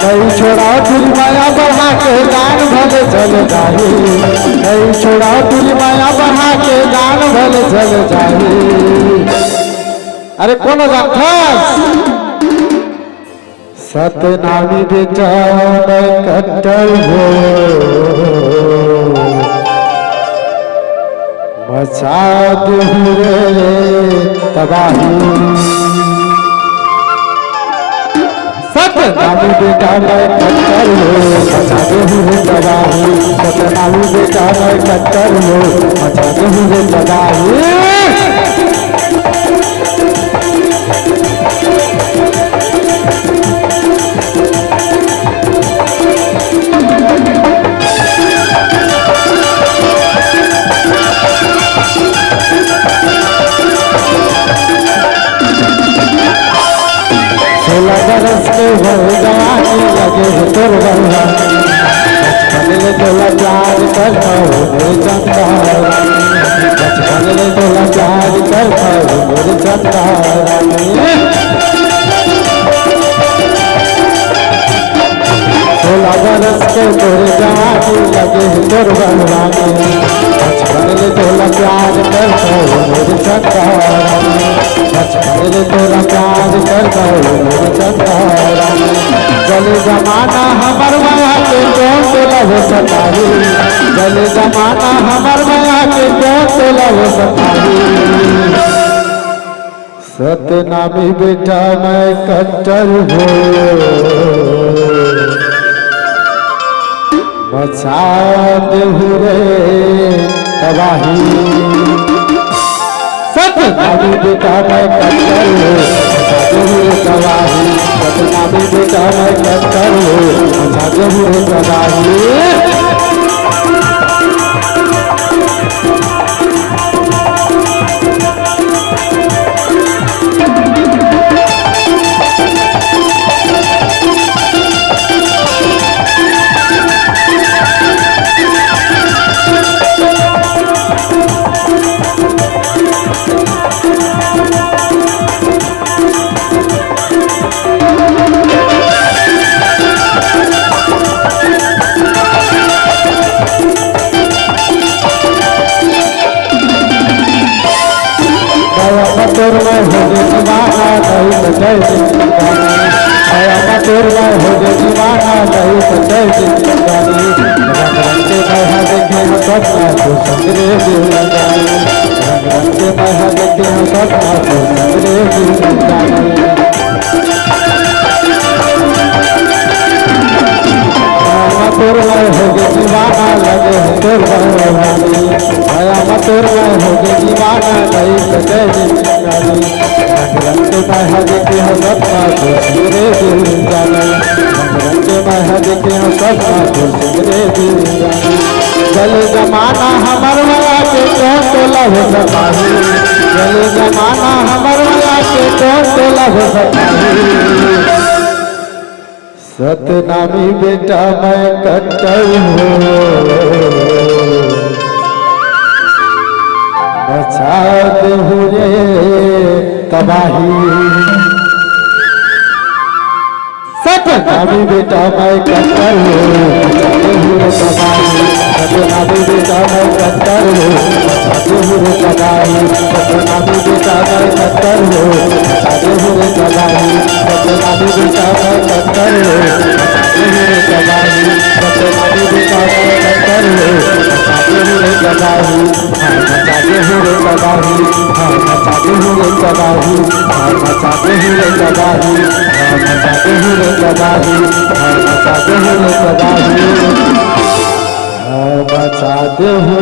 नहीं छोड़ा तुझ माया बढ़ा के दान भले चल जाही, नहीं छोड़ा तुझ माया बढ़ा के दान भले चल जाही। अरे कौन जानथस सतनामी बेटा मैं कट्टर हो मचा दूँ रे तबाही। सतनामी बेटा मैं कट्टर हो मचा दूँ रे तबाही, सतनामी बेटा मैं कट्टर हो मचा दूँ रे तबाही। बरस के हो जवानी लगे हो तोर बल्ला, बचपन ले तोला प्यार करता हो मेरे चंदा, बचपन ले तोला प्यार करता हो मेरे चंदा। 16 बरस के तोर जवानी लगे हो तोर बल्ला, बचपन ले तोला प्यार करता हो मेरे चंदा, बचपन ले तोला प्यार करता हो मेरे चंदा। चले जमाना हमर माया के कौन तोला हो सताही, चले जमाना हमर माया के कौन तोला हो सताही। सतनामी बेटा मैं कट्टर हो मचा देहु रे तबाही। सतनामी बेटा मैं कट्टर हो मचा देहु रे तबाही, सतनामी बेटा मैं कट्टर हो मचा देहु रे तबाही। तोर मैं हो गए दीवाना नहीं तो जय जिंदगानी, आया तोर मैं हो गए दीवाना नहीं तो जय जिंदगानी। रंग रंग के मैं देखे हो सपना तो संगरे दिल लगाई, रंग रंग के मैं देखे हो सपना तो संगरे दिल लगाई। तोर मैं हो गए दीवाना लगे हो तोर बहवानी, आया तोर मैं हो गए दीवाना नहीं तो जय जिंदगानी। रंग रंग के मैं देखे हो सपना तो संगरे दिल जाने, रंग रंग के मैं देखे हो सपना तो संगरे दिल जाने। चले जमाना हमर माया के कौन तोला हो सताही, चले जमाना हमर माया के कौन तोला हो सताही। सतनामी बेटा मैं कट्टर हो मचा देहु रे तबाही। सतनामी बेटा मैं कट्टर हो मचा देहु रे तबाही, सतनामी बेटा मैं कट्टर हो मचा देहु रे तबाही, सतनामी बेटा मैं कट्टर हो मचा देहु रे तबाही, सतनामी बेटा मैं कट्टर हो मचा देहु रे तबाही, सतनामी बेटा मैं कट्टर हो मचा देहु रे तबाही। मचा देहु रे तबाही, मचा देहु रे तबाही, मचा देहु रे तबाही, मचा देहु रे तबाही, मचा देहु रे तबाही, मचा देहु।